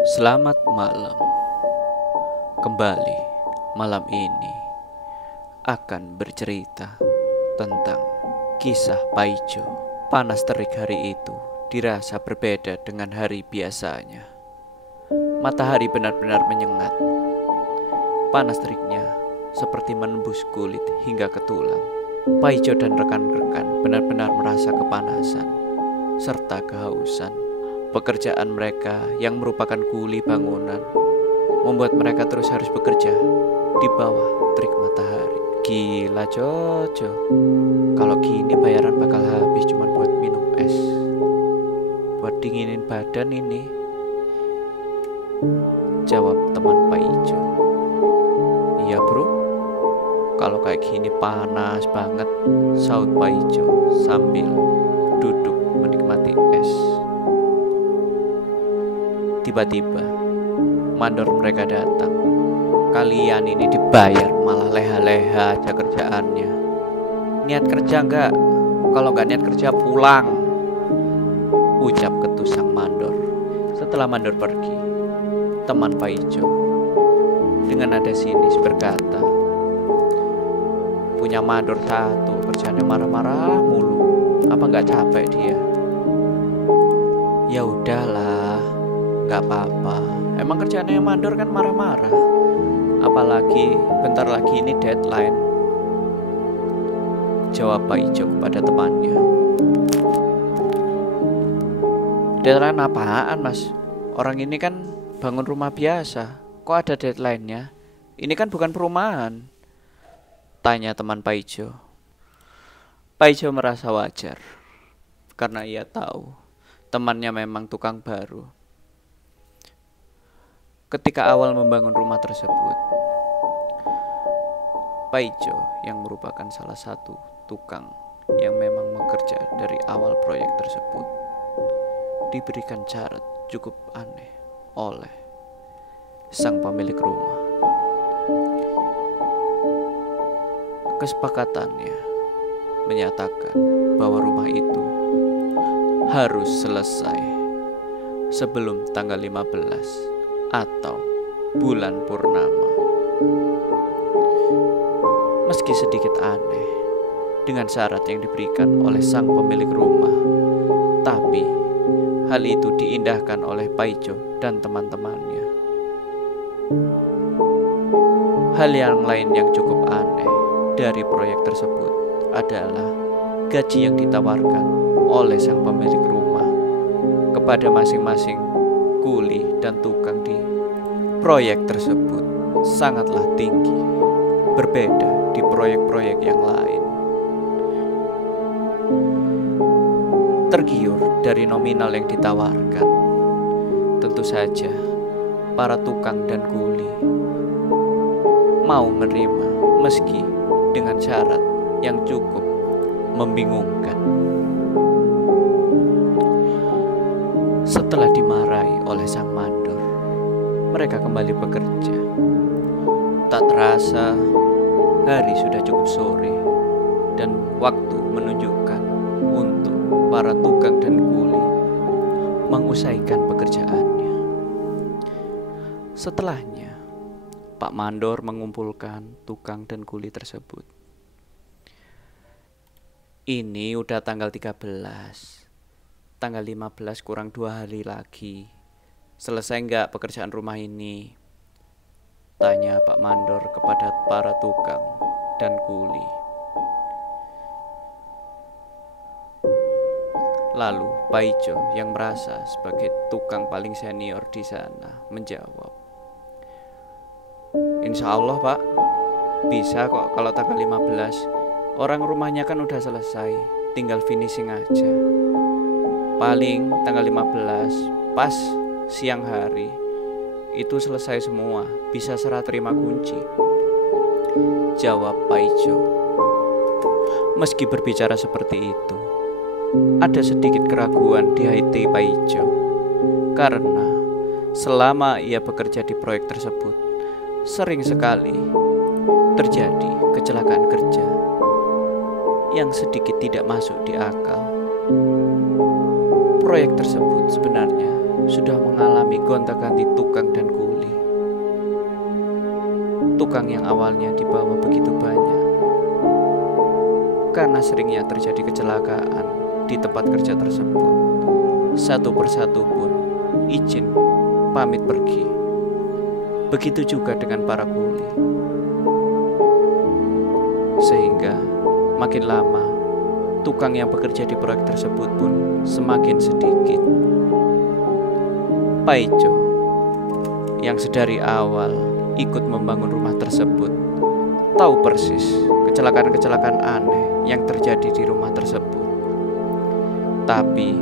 Selamat malam. Kembali malam ini akan bercerita tentang kisah Paijo. Panas terik hari itu dirasa berbeda dengan hari biasanya. Matahari benar-benar menyengat. Panas teriknya seperti menembus kulit hingga ke tulang. Paijo dan rekan-rekan benar-benar merasa kepanasan serta kehausan. Pekerjaan mereka yang merupakan kuli bangunan membuat mereka terus harus bekerja di bawah terik matahari. Gila Jojo, kalau gini bayaran bakal habis cuma buat minum es, buat dinginin badan ini, jawab teman Pak Ijo. Iya bro, kalau kayak gini panas banget, saut Pak Ijo sambil duduk menikmati es. Tiba-tiba mandor mereka datang. Kalian ini dibayar malah leha-leha aja kerjaannya. Niat kerja enggak? Kalau enggak niat kerja pulang, ucap ketus sang mandor. Setelah mandor pergi, teman Pak Ijo dengan nada sinis berkata, punya mandor satu, kerjanya marah-marah mulu. Apa enggak capek dia? Ya udahlah, gak apa-apa. Emang kerjaannya mandor kan marah-marah. Apalagi bentar lagi ini deadline, jawab Pak Ijo kepada temannya. Deadline apaan mas? Orang ini kan bangun rumah biasa. Kok ada deadline-nya? Ini kan bukan perumahan, tanya teman Pak Ijo. Pak Ijo merasa wajar karena ia tahu temannya memang tukang baru. Ketika awal membangun rumah tersebut, Pak Ijo yang merupakan salah satu tukang yang memang bekerja dari awal proyek tersebut diberikan syarat cukup aneh oleh sang pemilik rumah. Kesepakatannya menyatakan bahwa rumah itu harus selesai sebelum tanggal 15 atau bulan purnama. Meski sedikit aneh dengan syarat yang diberikan oleh sang pemilik rumah, tapi hal itu diindahkan oleh Paijo dan teman-temannya. Hal yang lain yang cukup aneh dari proyek tersebut adalah gaji yang ditawarkan oleh sang pemilik rumah kepada masing-masing kuli dan tukang di proyek tersebut sangatlah tinggi, berbeda di proyek-proyek yang lain. Tergiur dari nominal yang ditawarkan, tentu saja para tukang dan kuli mau menerima meski dengan syarat yang cukup membingungkan. Setelah dimarahi oleh sang mandor, mereka kembali bekerja. Tak terasa, hari sudah cukup sore dan waktu menunjukkan untuk para tukang dan kuli mengusaikan pekerjaannya. Setelahnya, Pak Mandor mengumpulkan tukang dan kuli tersebut. Ini udah tanggal 13. Tanggal 15 kurang 2 hari lagi. Selesai nggak pekerjaan rumah ini? Tanya Pak Mandor kepada para tukang dan kuli. Lalu Pak Ijo yang merasa sebagai tukang paling senior di sana menjawab, Insya Allah Pak, bisa kok kalau tanggal 15. Orang rumahnya kan udah selesai, tinggal finishing aja. Paling tanggal 15 pas siang hari itu selesai semua, bisa serah terima kunci, jawab Pak Ijo. Meski berbicara seperti itu, ada sedikit keraguan di hati Pak Ijo karena selama ia bekerja di proyek tersebut sering sekali terjadi kecelakaan kerja yang sedikit tidak masuk di akal. Proyek tersebut sebenarnya sudah mengalami gonta-ganti tukang dan kuli. Tukang yang awalnya dibawa begitu banyak karena seringnya terjadi kecelakaan di tempat kerja tersebut. Satu persatu pun izin pamit pergi. Begitu juga dengan para kuli. Sehingga makin lama tukang yang bekerja di proyek tersebut pun semakin sedikit. Paijo yang sedari awal ikut membangun rumah tersebut tahu persis kecelakaan-kecelakaan aneh yang terjadi di rumah tersebut. Tapi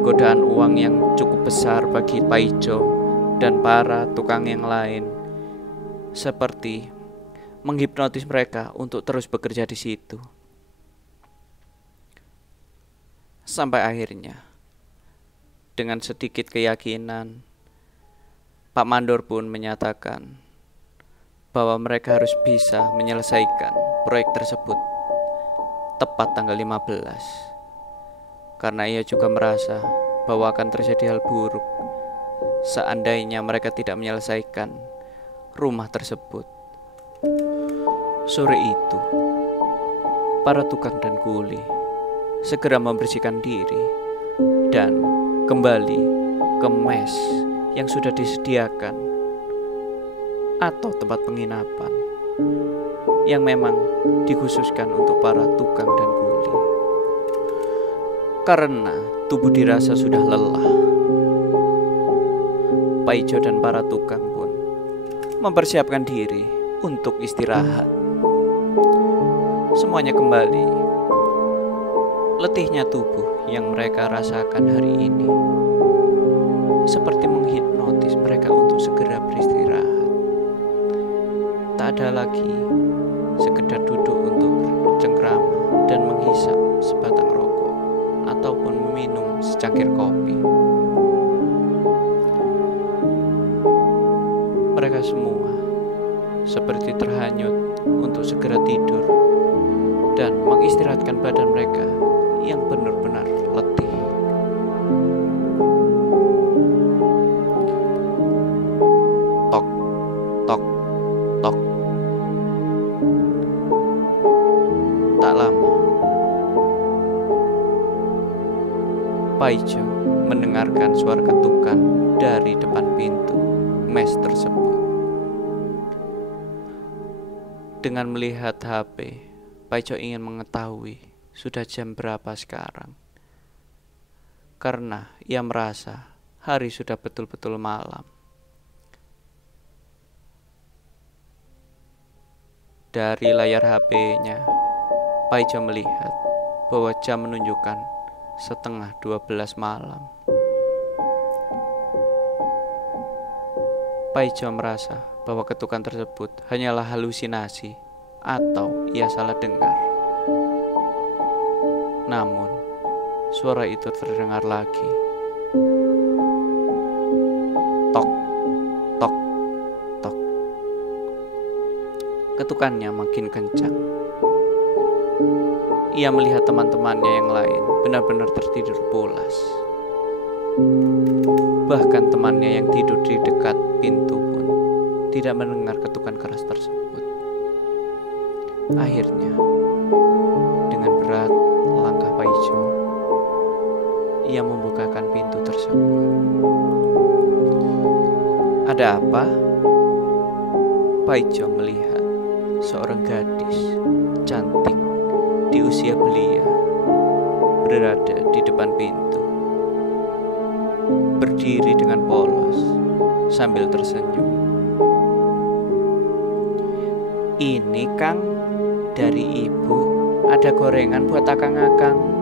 godaan uang yang cukup besar bagi Paijo dan para tukang yang lain seperti menghipnotis mereka untuk terus bekerja di situ. Sampai akhirnya, dengan sedikit keyakinan, Pak Mandor pun menyatakan bahwa mereka harus bisa menyelesaikan proyek tersebut tepat tanggal 15. Karena ia juga merasa bahwa akan terjadi hal buruk seandainya mereka tidak menyelesaikan rumah tersebut. Sore itu, para tukang dan kuli segera membersihkan diri dan kembali ke mes yang sudah disediakan atau tempat penginapan yang memang dikhususkan untuk para tukang dan kuli. Karena tubuh dirasa sudah lelah, Paijo dan para tukang pun mempersiapkan diri untuk istirahat. Semuanya kembali. Letihnya tubuh yang mereka rasakan hari ini seperti menghipnotis mereka untuk segera beristirahat. Tak ada lagi sekedar duduk untuk bercengkrama dan menghisap sebatang rokok ataupun meminum secangkir kopi. Mereka semua seperti terhanyut untuk segera tidur dan mengistirahatkan badan mereka yang benar-benar letih. Tok, tok, tok. Tak lama, Paijo mendengarkan suara ketukan dari depan pintu mes tersebut. Dengan melihat HP, Paijo ingin mengetahui sudah jam berapa sekarang. Karena ia merasa hari sudah betul-betul malam. Dari layar HP-nya, Paijo melihat bahwa jam menunjukkan 11:30 malam. Paijo merasa bahwa ketukan tersebut hanyalah halusinasi atau ia salah dengar. Namun, suara itu terdengar lagi. Tok, tok, tok. Ketukannya makin kencang. Ia melihat teman-temannya yang lain benar-benar tertidur pulas. Bahkan temannya yang tidur di dekat pintu pun tidak mendengar ketukan keras tersebut. Akhirnya, dengan berat langkah Paijo, ia membukakan pintu tersebut. Ada apa? Paijo melihat seorang gadis cantik di usia belia berada di depan pintu, berdiri dengan polos sambil tersenyum. Ini Kang, dari ibu ada gorengan buat akang-akang,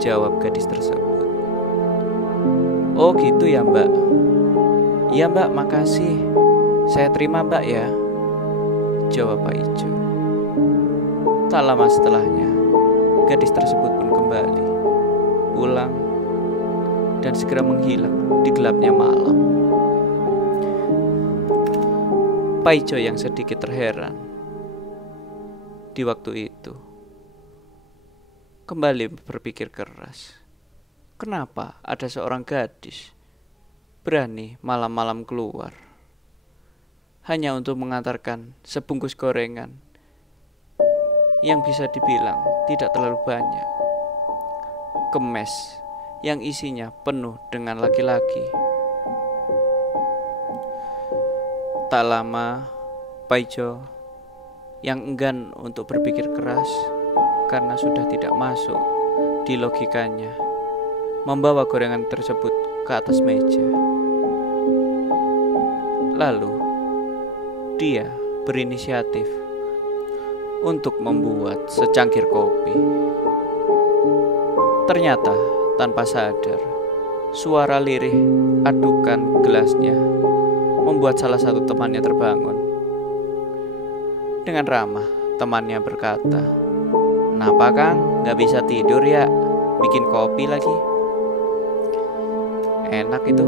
jawab gadis tersebut. Oh gitu ya mbak. Iya mbak, makasih. Saya terima mbak ya, jawab Paijo. Tak lama setelahnya, gadis tersebut pun kembali pulang dan segera menghilang di gelapnya malam. Paijo yang sedikit terheran di waktu itu kembali berpikir keras kenapa ada seorang gadis berani malam-malam keluar hanya untuk mengantarkan sebungkus gorengan yang bisa dibilang tidak terlalu banyak, kemes yang isinya penuh dengan laki-laki. Tak lama, Paijo yang enggan untuk berpikir keras karena sudah tidak masuk di logikanya, membawa gorengan tersebut ke atas meja. Lalu, dia berinisiatif untuk membuat secangkir kopi. Ternyata, tanpa sadar, suara lirih adukan gelasnya membuat salah satu temannya terbangun. Dengan ramah, temannya berkata, "Kenapa Kang, gak bisa tidur ya? Bikin kopi lagi." "Enak itu,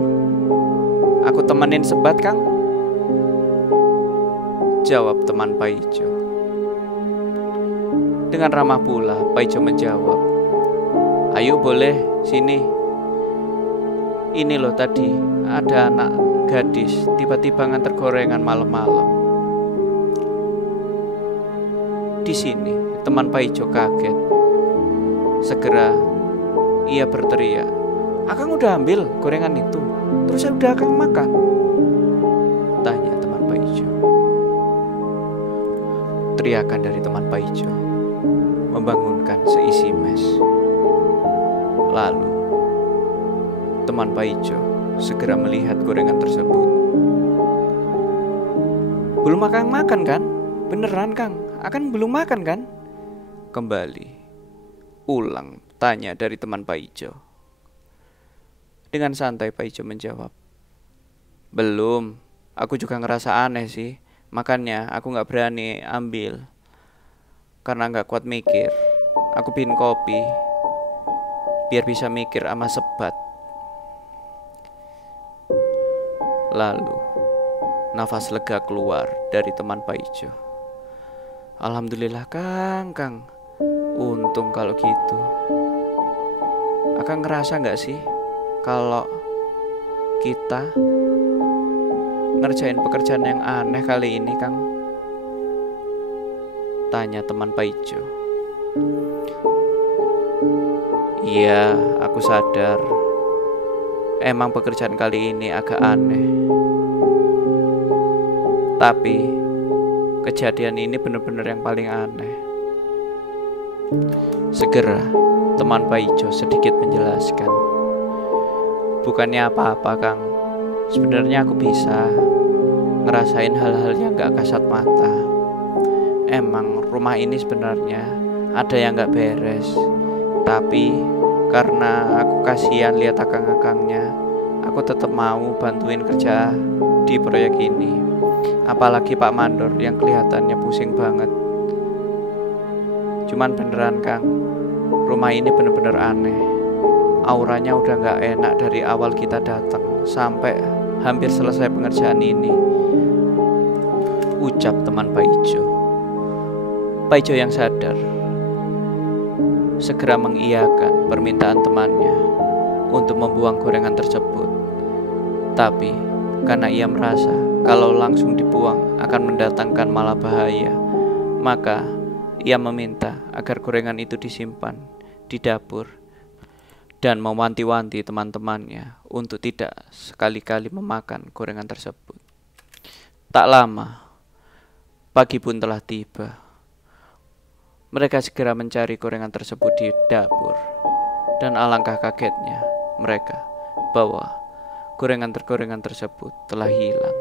aku temenin sebat Kang," jawab teman Paijo. Dengan ramah pula, Paijo menjawab, "Ayo boleh, sini. Ini loh tadi, ada anak gadis tiba-tiba nganter gorengan malam-malam." Di sini, teman Paijo kaget. Segera, ia berteriak, "Akang udah ambil gorengan itu? Terus udah Akang makan?" tanya teman Paijo. Teriakan dari teman Paijo membangunkan seisi mes. Lalu, teman Paijo segera melihat gorengan tersebut. "Belum Akang makan kan? Beneran Kang, Akang belum makan kan?" Kembali ulang tanya dari teman Paijo. Dengan santai Paijo menjawab, "Belum, aku juga ngerasa aneh sih. Makanya aku gak berani ambil. Karena gak kuat mikir. Aku bikin kopi biar bisa mikir sama sebat." Lalu nafas lega keluar dari teman Paijo. "Alhamdulillah Kang. Untung kalau gitu. Akang ngerasa gak sih kalau kita ngerjain pekerjaan yang aneh kali ini Kang?" tanya teman Paijo. "Iya, aku sadar. Emang pekerjaan kali ini agak aneh. Tapi kejadian ini benar-benar yang paling aneh." Segera teman Paijo sedikit menjelaskan, "Bukannya apa-apa Kang. Sebenarnya aku bisa ngerasain hal-hal yang gak kasat mata. Emang rumah ini sebenarnya ada yang gak beres. Tapi karena aku kasihan lihat akang-akangnya, aku tetap mau bantuin kerja di proyek ini. Apalagi Pak Mandor yang kelihatannya pusing banget. Cuman beneran Kang, rumah ini bener-bener aneh. Auranya udah gak enak dari awal kita datang sampai hampir selesai pengerjaan ini," ucap teman Paijo. Paijo yang sadar segera mengiyakan permintaan temannya untuk membuang gorengan tersebut. Tapi karena ia merasa kalau langsung dibuang akan mendatangkan malah bahaya, maka ia meminta agar gorengan itu disimpan di dapur dan mewanti-wanti teman-temannya untuk tidak sekali-kali memakan gorengan tersebut. Tak lama, pagi pun telah tiba. Mereka segera mencari gorengan tersebut di dapur, dan alangkah kagetnya mereka bahwa gorengan tersebut telah hilang.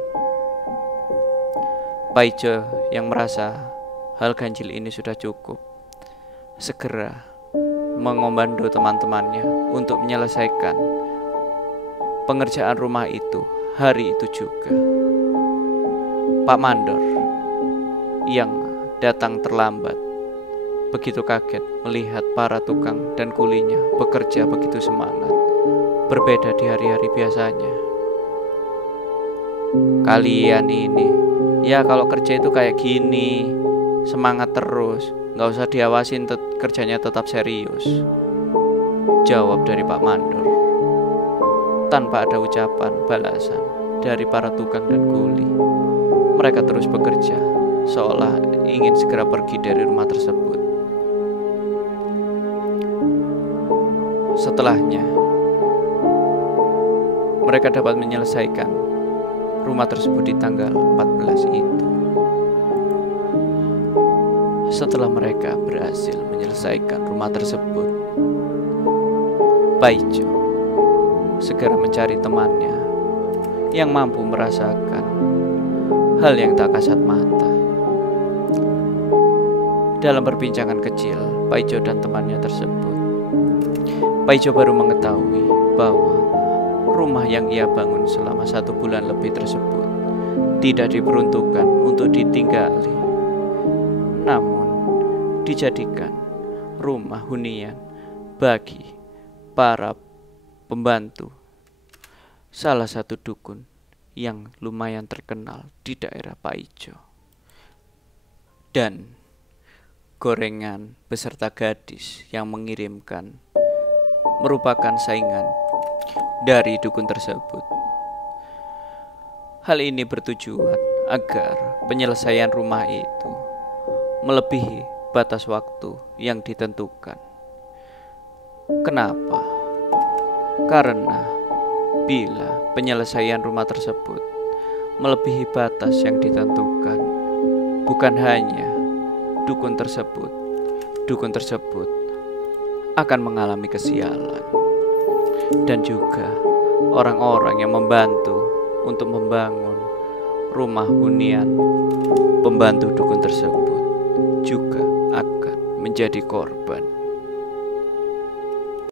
Paijo yang merasa hal ganjil ini sudah cukup, segera mengomando teman-temannya untuk menyelesaikan pengerjaan rumah itu hari itu juga. Pak Mandor yang datang terlambat begitu kaget melihat para tukang dan kulinya bekerja begitu semangat, berbeda di hari-hari biasanya. "Kalian ini, ya kalau kerja itu kayak gini, semangat terus, gak usah diawasin, kerjanya tetap serius," jawab dari Pak Mandor. Tanpa ada ucapan balasan dari para tukang dan kuli, mereka terus bekerja seolah ingin segera pergi dari rumah tersebut. Setelahnya, mereka dapat menyelesaikan rumah tersebut di tanggal 14 itu. Setelah mereka berhasil menyelesaikan rumah tersebut, Paijo segera mencari temannya yang mampu merasakan hal yang tak kasat mata. Dalam perbincangan kecil Paijo dan temannya tersebut, Paijo baru mengetahui bahwa rumah yang ia bangun selama 1 bulan lebih tersebut tidak diperuntukkan untuk ditinggali, namun dijadikan rumah hunian bagi para pembantu salah satu dukun yang lumayan terkenal di daerah Paijo. Dan gorengan beserta gadis yang mengirimkan merupakan saingan dari dukun tersebut. Hal ini bertujuan agar penyelesaian rumah itu melebihi batas waktu yang ditentukan. Kenapa? Karena bila penyelesaian rumah tersebut melebihi batas yang ditentukan, bukan hanya dukun tersebut akan mengalami kesialan, dan juga orang-orang yang membantu untuk membangun rumah hunian pembantu dukun tersebut juga akan menjadi korban.